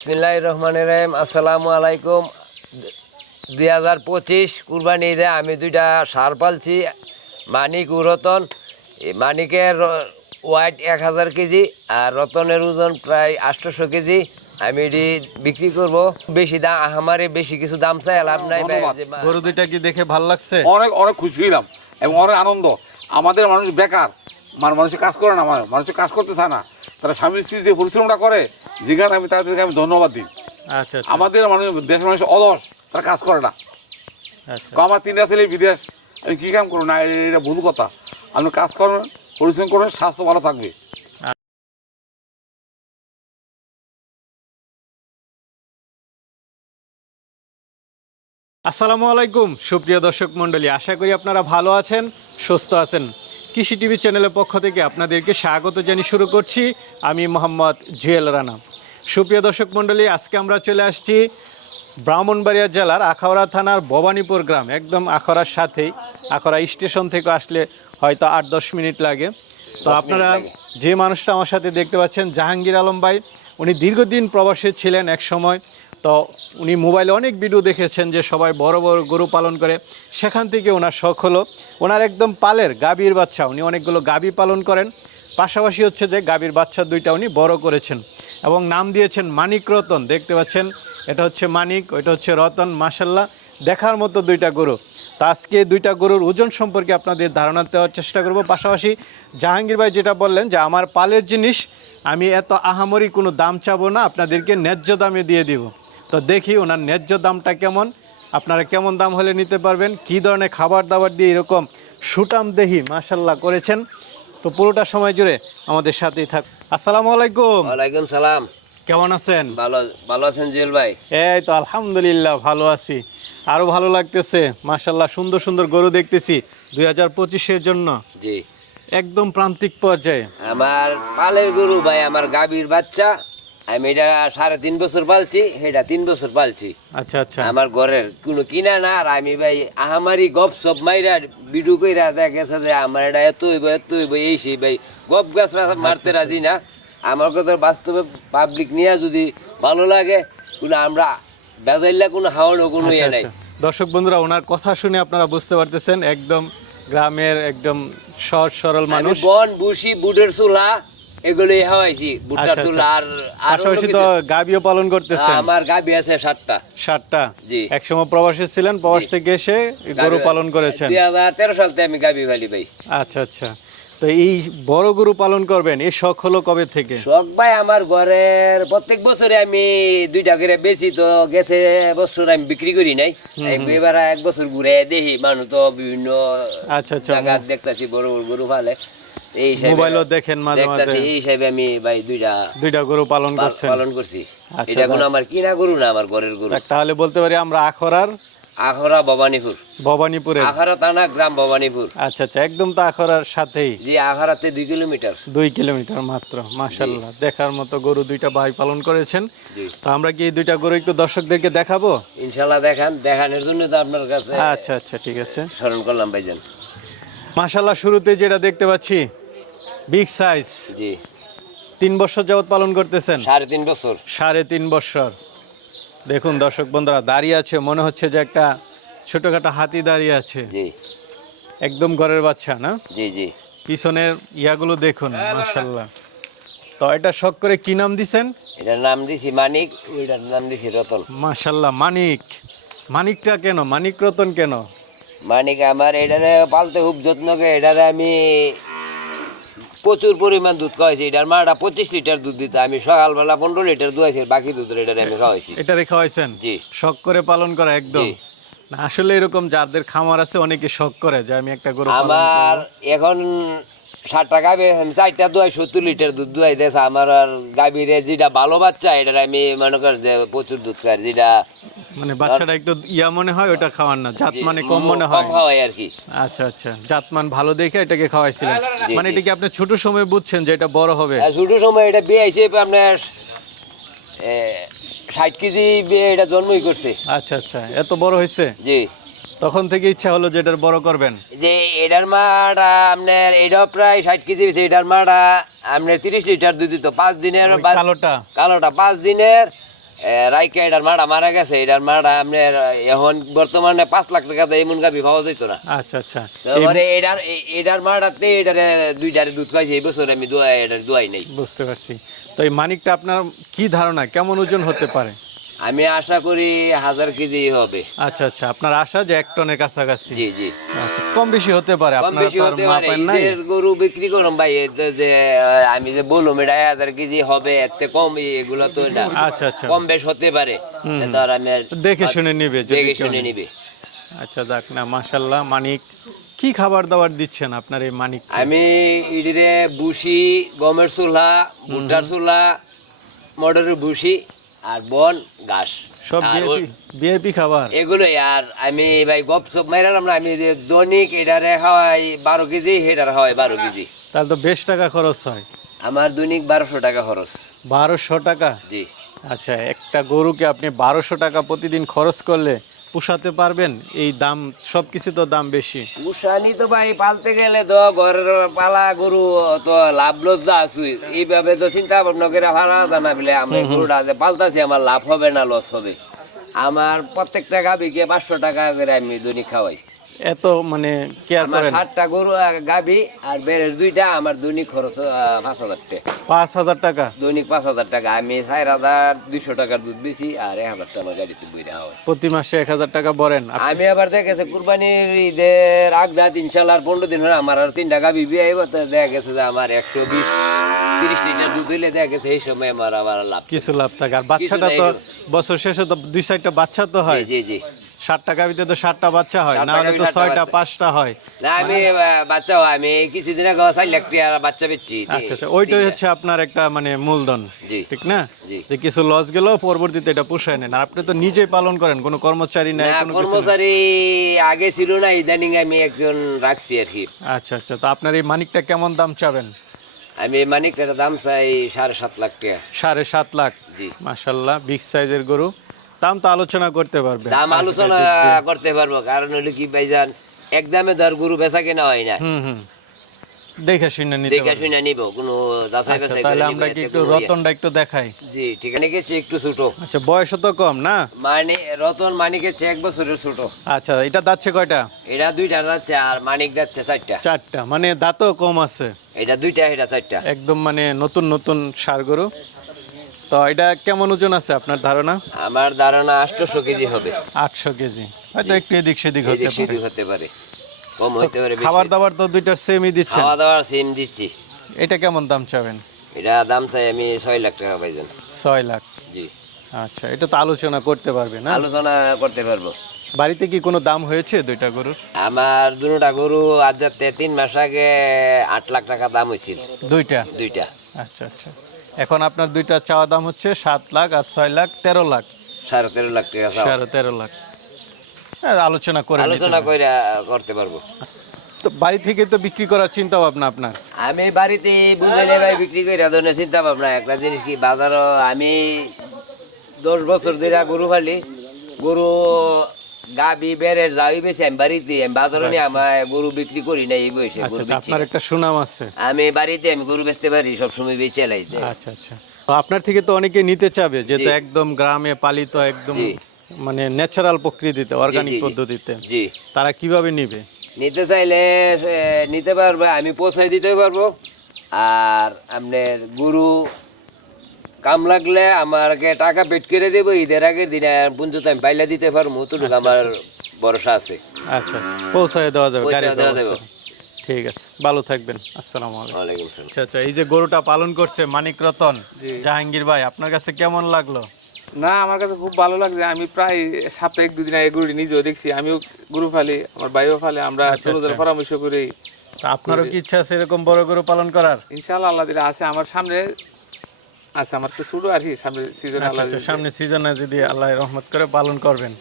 বিসমিল্লাহ রহমান রহিম। আসসালামু আলাইকুম। দুই হাজার পঁচিশ কুরবানি ঈদে আমি দুইটা সার পালছি মানিক ও রতন। মানিকের ওয়াইট এক হাজার কেজি আর রতনের ওজন প্রায় আটশোশো কেজি। আমি এটি বিক্রি করব। বেশি দাম আমারে বেশি কিছু দাম চাই লাভ নাই গরু দুইটা কি দেখে ভালো লাগছে? অনেক অনেক খুশি হইলাম এবং অনেক আনন্দ। আমাদের মানুষ বেকার মানে মানুষের কাজ করে না মানে মানুষের কাজ করতে চায় না। তারা স্বামী স্ত্রী যে পরিশ্রমটা করে যেখানে আমি তাদেরকে আমি ধন্যবাদ দিই। আচ্ছা আচ্ছা। আমাদের মানুষ দেশের মানুষ অলস তারা কাজ করে না। আচ্ছা। আমার তিনটা ছেলে বিদেশ আমি কী কাম করব? না এটা ভুল কথা। আপনি কাজ করেন পরিশ্রম করেন স্বাস্থ্য ভালো থাকবে। আসসালামু আলাইকুম সুপ্রিয় দর্শক মণ্ডলী। আশা করি আপনারা ভালো আছেন সুস্থ আছেন। কৃষি টিভি চ্যানেলের পক্ষ থেকে আপনাদেরকে স্বাগত জানিয়ে শুরু করছি। আমি মোহাম্মদ জুয়েল রানা। সুপ্রিয় দর্শক মণ্ডলী আজকে আমরা চলে আসছি ব্রাহ্মণবাড়িয়া জেলার আখাউড়া থানার ভবানীপুর গ্রাম একদম আখড়ার সাথেই। আখড়া স্টেশন থেকে আসলে হয়তো আট দশ মিনিট লাগে। তো আপনারা যে মানুষটা আমার সাথে দেখতে পাচ্ছেন জাহাঙ্গীর আলম ভাই উনি দীর্ঘদিন প্রবাসী ছিলেন এক সময়। তো উনি মোবাইলে অনেক ভিডিও দেখেছেন যে সবাই বড় বড় গরু পালন করে। সেখান থেকে ওনার শখ হলো ওনার একদম পালের গাভীর বাচ্চা উনি অনেকগুলো গাভী পালন করেন। পাশাপাশি হচ্ছে যে গাভীর বাচ্চা দুইটা উনি বড় করেছেন এবং নাম দিয়েছেন মানিক রতন। দেখতে পাচ্ছেন, এটা হচ্ছে মানিক, ওইটা হচ্ছে রতন মাসাল্লাহ দেখার মতো দুইটা গরু। তো আজকে দুইটা গরুর ওজন সম্পর্কে আপনাদের ধারণা দেওয়ার চেষ্টা করব। পাশাপাশি জাহাঙ্গীর ভাই যেটা বললেন যে, আমার পালের জিনিস, আমি এত আহামরি কোনো দাম চাবো না, আপনাদেরকে ন্যায্য দামে দিয়ে দিব। তো দেখি ওনার ন্যায্য দামটা কেমন। আপনারা কেমন দাম হলে নিতে পারবেন? কী ধরনের খাবার দাবার দিয়ে এরকম সুটাম দেহি মাসাল্লাহ করেছেন? তো পুরোটা সময় জুড়ে আমাদের সাথেই থাক। আসসালামু আলাইকুম। ওয়ালাইকুম সালাম। কেমন আছেন? ভালো ভালো আছেন জিল ভাই? এই তো আলহামদুলিল্লাহ ভালো আছি। আরও ভালো লাগতেছে। মাশাল্লাহ সুন্দর সুন্দর গরু দেখতেছি দুই হাজার পঁচিশের জন্য। জি। একদম প্রান্তিক পর্যায়ে। আমার পালের গরু ভাই আমার গাভীর বাচ্চা। আমি এটা সাড়ে তিন বছর পালছি এটা তিন বছর পালছি। আচ্ছা আচ্ছা। আমার ঘরের কোনো কিনা না আর আমি ভাই আহামারি গপ সপ মাইরা বিডু কইরা দেখেছে যে আমার এটা এত হইব এত হইব এই সেই ভাই গপ গাছ মারতে রাজি না। আমার কথা বাস্তবে পাবলিক নিয়ে যদি ভালো লাগে কোনো আমরা বেজাইলে কোনো কোনো আচ্ছা ইয়ে নাই। আচ্ছা দর্শক বন্ধুরা ওনার কথা শুনে আপনারা বুঝতে পারতেছেন একদম গ্রামের একদম সহজ সরল মানুষ। বন বুসি বুটের চুলা এগুলোই হাওয়াইছি বুটার আচ্ছা, আর আর পাশাপাশি তো গাবিও পালন করতেছেন। আমার গাবি আছে সাতটা। সাতটা? জি। একসময় প্রবাসী ছিলেন প্রবাস থেকে এসে গরু পালন করেছেন। দুই হাজার তেরো সালতে আমি গাবি ফালি ভাই। আচ্ছা আচ্ছা। তো এই বড় গরু পালন করবেন এই শখ হলো কবে থেকে? শখ ভাই আমার ঘরের প্রত্যেক বছরে আমি দুইটা করে বেশি তো গেছে বছর আমি বিক্রি করি নাই। এবার এক বছর ঘুরে দেখি মানুষ তো বিভিন্ন আচ্ছা আচ্ছা। দেখতাছি বড় বড় গরু ফালে এই মোবাইলও দেখেন মাঝে মাঝে। এই হিসাবে আমি ভাই দুইটা দুইটা গরু পালন করছেন। পালন করছি। আচ্ছা, এটা কোনো আমার কিনা গরু না আমার ঘরের গরু। তাহলে বলতে পারি আমরা আখরার আখরা ভবানীপুর। ভবানীপুরের। আখারা থানা গ্রাম ভবানীপুর। আচ্ছা আচ্ছা একদম তো আখরার সাথেই। জি আখারাতে দুই কিলোমিটার। দুই কিলোমিটার মাত্র মাশাল্লাহ দেখার মতো গরু দুইটা ভাই পালন করেছেন। তো আমরা কি এই দুইটা গরু একটু দর্শকদেরকে দেখাবো? ইনশাল্লাহ দেখান দেখানোর জন্য তো আপনার কাছে আচ্ছা আচ্ছা ঠিক আছে। স্মরণ করলাম ভাইজান। মাশাল্লাহ শুরুতে যেটা দেখতে পাচ্ছি বিগ সাইজ জি। তিন বছর যাবত পালন করতেছেন? সাড়ে তিন বছর। সাড়ে তিন বছর। দেখুন দর্শক বন্ধুরা দাঁড়িয়ে আছে মনে হচ্ছে যে একটা ছোটখাটো হাতি দাঁড়িয়ে আছে। জি। একদম ঘরের বাচ্চা না? জি জি। পিছনের ইয়াগুলো দেখুন মাশাল্লাহ তো এটা শখ করে কি নাম দিছেন? এটার নাম দিছি মানিক ওইটার নাম দিছি রতন। মাশাল্লাহ মানিক। মানিকটা কেন? মানিক রতন কেন? মানিক আমার এটারে পালতে খুব যত্ন করে এটারে আমি প্রচুর পরিমাণ দুধ খাওয়াইছি। এটার মাটা পঁচিশ লিটার দুধ দিতে আমি সকালবেলা পনেরো লিটার দুয়াইছি বাকি দুধ এটারে আমি খাওয়াইছি। এটা রেখে হয়েছেন জি। শখ করে পালন করা একদম? না আসলে এরকম যাদের খামার আছে অনেকে শখ করে যে আমি একটা গরু আমার এখন ষাট টাকা আমি চারটা দুয়াই সত্তর লিটার দুধ দুয়াই দিয়েছে আমার আর গাভীরে যেটা ভালো বাচ্চা এটার আমি মনে কর যে প্রচুর দুধ খাই যেটা মানে বাচ্চাটা একটু ইয়া মনে হয় ওটা খাওয়ার না জাত মানে কম মনে হয়। খাওয়াই আর কি। আচ্ছা আচ্ছা জাতমান ভালো দেখে এটাকে খাওয়াইছিলেন। মানে এটা কি আপনি ছোট সময় বুঝছেন যে এটা বড় হবে? ছোট সময় এটা বিয়ে আইসে আপনার ষাট কেজি বিয়ে এটা জন্মই করছে। আচ্ছা আচ্ছা এত বড় হয়েছে? জি। তখন থেকে ইচ্ছা হলো যে এটার বড় করবেন? যে এটার মাটা আপনার এটাও প্রায় ষাট কেজি হয়েছে এটার মাটা আপনার তিরিশ লিটার দুধ দিত পাঁচ দিনের কালোটা। কালোটা পাঁচ দিনের রাইকা এটার মাঠ মারা গেছে এটার মাঠ আপনার এখন বর্তমানে পাঁচ লাখ টাকা দিয়ে এমন গাভি পাওয়া যেত না। আচ্ছা আচ্ছা। তারপরে মানে এটার এটার মাটাতে এটারে দুইটারে দুধ খাইছে এই বছর আমি দোয়াই এটার দোয়াই নেই। বুঝতে পারছি। তো এই মানিকটা আপনার কি ধারণা কেমন ওজন হতে পারে? আমি আশা করি হাজার কেজি হবে। আচ্ছা আচ্ছা আপনার আশা যে এক টনের কাছাকাছি? জি জি। আচ্ছা কম বেশি হতে পারে কম আপনার বেশি হতে পারে। মাপেন নাই? ঈদের গরু বিক্রি করুন ভাই এতে যে আমি যে বললাম এটা হাজার কেজি হবে এতে কম এগুলো তো এটা আচ্ছা আচ্ছা। কম বেশ হতে পারে। তো আর আমি আর দেখে শুনে নিবে যদি দেখে কেউ শুনে নেয়। নিবে। আচ্ছা যাক না মাশাল্লাহ মানিক কি খাবার দাবার দিচ্ছেন আপনার এই মানিক আমি ইডিরে বুসি গমের চুলা ভুট্টার চুলা মটরের বুসি আর বন ঘাস। সব বিএপি খাবার? এগুলোই আর আমি ভাই গপ সব মাইরালাম না আমি দৈনিক এটারে খাওয়াই বারো কেজি হেডার হয় বারো কেজি। তাহলে তো বেশ টাকা খরচ হয়। আমার দৈনিক বারোশো টাকা খরচ। বারোশো টাকা? জি। আচ্ছা একটা গরুকে আপনি বারোশো টাকা প্রতিদিন খরচ করলে পোষাতে পারবেন? এই দাম সব কিছু তো দাম বেশি। উষানি তো ভাই পালতে গেলে তো ঘরের পালা গরু তো লাভ লস দা আসুই এইভাবে তো চিন্তা ভাবনা করে ভাড়া জানা বলে আমি গরুটা যে পালতাছি আমার লাভ হবে না লস হবে। আমার প্রত্যেকটা গাভীকে পাঁচশো টাকা করে আমি দৈনিক খাওয়াই। এত মানে কেয়ার করেন? সাতটা গরু গাভি আর দুইটা আমার দৈনিক খরচ পাঁচ হাজার টাকা। পাঁচ হাজার টাকা? দৈনিক পাঁচ হাজার টাকা। আমি চার হাজার দুইশো টাকার দুধ বেশি আর এক হাজার টাকা গাড়িতে বইরা হয়। প্রতি মাসে এক হাজার টাকা আমি আবার দেখেছি কুরবানির ঈদের আগ রাত ইনশাল্লাহ পনেরো দিন হলে আমার আর তিন টাকা বিবি আইব তো দেখা গেছে যে আমার একশো বিশ তিরিশ লিটার দুধ হইলে দেখা গেছে এই সময় আমার আবার লাভ কিছু লাভ থাকে। আর বাচ্চাটা তো বছর শেষে তো দুই চারটা বাচ্চা তো হয়। জি জি। ষাট টাকা ভিতরে তো ষাটটা বাচ্চা হয় না হলে তো ছয়টা পাঁচটা হয়। না আমি বাচ্চা হয়, আমি কিছুদিন আগে চার লাখ টাকার বাচ্চা বেচছি আচ্ছা আচ্ছা ওইটাই হচ্ছে আপনার একটা মানে মূলধন ঠিক না? যে কিছু লস গেলেও পরবর্তীতে এটা পোষায় নেন। আপনি তো নিজেই পালন করেন কোনো কর্মচারী নাই না কোনো কর্মচারী আগে ছিল না ইদানিং আমি একজন রাখছি আর কি। আচ্ছা আচ্ছা তো আপনার এই মানিকটা কেমন দাম চাবেন? আমি মানিকটার দাম চাই সাড়ে সাত লাখ টাকা। সাড়ে সাত লাখ। জি। মাসাল্লাহ বিগ সাইজের গরু। দাম তো আলোচনা করতে পারবেন দাম আলোচনা করতে পারব কারণ হলো কি ভাইজান এক দামে ধর গরু বেচা কেনা হয় না। দেখে শুনে নিতে দেখে শুনে নিব কোনো যাচাই আচ্ছা বাছাই তাহলে করে আমরা কি একটু রতনটা একটু দেখাই? জি ঠিক আছে একটু ছোট। আচ্ছা বয়স তো কম না? মানে রতন মানিকের চেয়ে এক বছরের ছোট। আচ্ছা এটা যাচ্ছে কয়টা? এটা দুইটা যাচ্ছে আর মানিক যাচ্ছে চারটা। চারটা মানে দাঁতও কম আছে। এটা দুইটা এটা চারটা। একদম মানে নতুন নতুন সার গরু। তো এটা কেমন ওজন আছে আপনার ধারণা? আমার ধারণা আটশোশো কেজি হবে। আটশো কেজি। হয়তো একটু এদিক সেদিক হতে পারে। হতে পারে। কম হতে পারে খাবার দাবার তো দুইটা সেমই দিচ্ছেন। খাওয়া দাওয়ার সিম দিচ্ছি। এটা কেমন দাম চাবেন? এটা দাম চাই আমি ছয় লাখ টাকা পাইছেন ছয় লাখ। জি। আচ্ছা এটা তো আলোচনা করতে পারবে না আলোচনা করতে পারব। বাড়িতে কি কোনো দাম হয়েছে দুইটা গরুর? আমার দুটা গরু আজ তিন মাস আগে আট লাখ টাকা দাম হয়েছিল দুইটা? দুইটা। আচ্ছা আচ্ছা। এখন আপনার দুইটা চাওয়া দাম হচ্ছে সাত লাখ আর ছয় লাখ তেরো লাখ। সাড়ে তেরো লাখ টাকা সাড়ে তেরো লাখ। হ্যাঁ, আলোচনা করে আলোচনা। করে করতে পারব। তো বাড়ি থেকে তো বিক্রি করার চিন্তা ভাবনা আপনার? আমি বাড়িতে বুঝাইলে ভাই বিক্রি করে ধরনের চিন্তা ভাবনা একটা জিনিস কি বাজারও আমি দশ বছর ধরে গরু ফালি গরু গাবি বেড়ের যাই বেশি আমি বাড়িতে আমি বাজারে নিয়ে আমার গরু বিক্রি করি না এই বয়সে আচ্ছা গরু আচ্ছা আপনার একটা সুনাম আছে। আমি বাড়িতে আমি গরু বেচতে পারি সবসময় বেচে লাইতে আচ্ছা আচ্ছা। আপনার থেকে তো অনেকে নিতে চাবে যেহেতু একদম গ্রামে পালিত একদম মানে ন্যাচারাল প্রকৃতিতে অর্গানিক। পদ্ধতিতে তারা কীভাবে নিবে? নিতে চাইলে নিতে পারবে আমি পৌঁছাই দিতে পারব। আর আপনার গরু কাম লাগলে আমাকে টাকা পেট করে দেবো ঈদের আগের দিনে পুঞ্জত আমি পাইলে দিতে পারব তো আমার ভরসা আছে। আচ্ছা আচ্ছা। পৌঁছায় দেওয়া যাবে পৌঁছায় দেওয়া ব্যবস্থা। ঠিক আছে ভালো থাকবেন আসসালামু আলাইকুম। আচ্ছা আচ্ছা এই যে গরুটা পালন করছে মানিক রতন জাহাঙ্গীর ভাই আপনার কাছে কেমন লাগল? না আমার কাছে খুব ভালো লাগছে। আমি প্রায় সাপ্তাহিক দুদিন আগে গরু নিজেও দেখছি আমিও গরু ফালি আমার ভাইও ফালে আমরা ছোটদের পরামর্শ করি। আপনারও কি ইচ্ছা আছে এরকম বড় গরু পালন করার? ইনশাআল্লাহ আল্লাহ দিলে আছে। আমার সামনে আছে আমার তো শুরু আর কি সামনে সিজন আচ্ছা আল্লাহ আচ্ছা সামনে সিজনে যদি আল্লাহ রহমত করে পালন করবেন।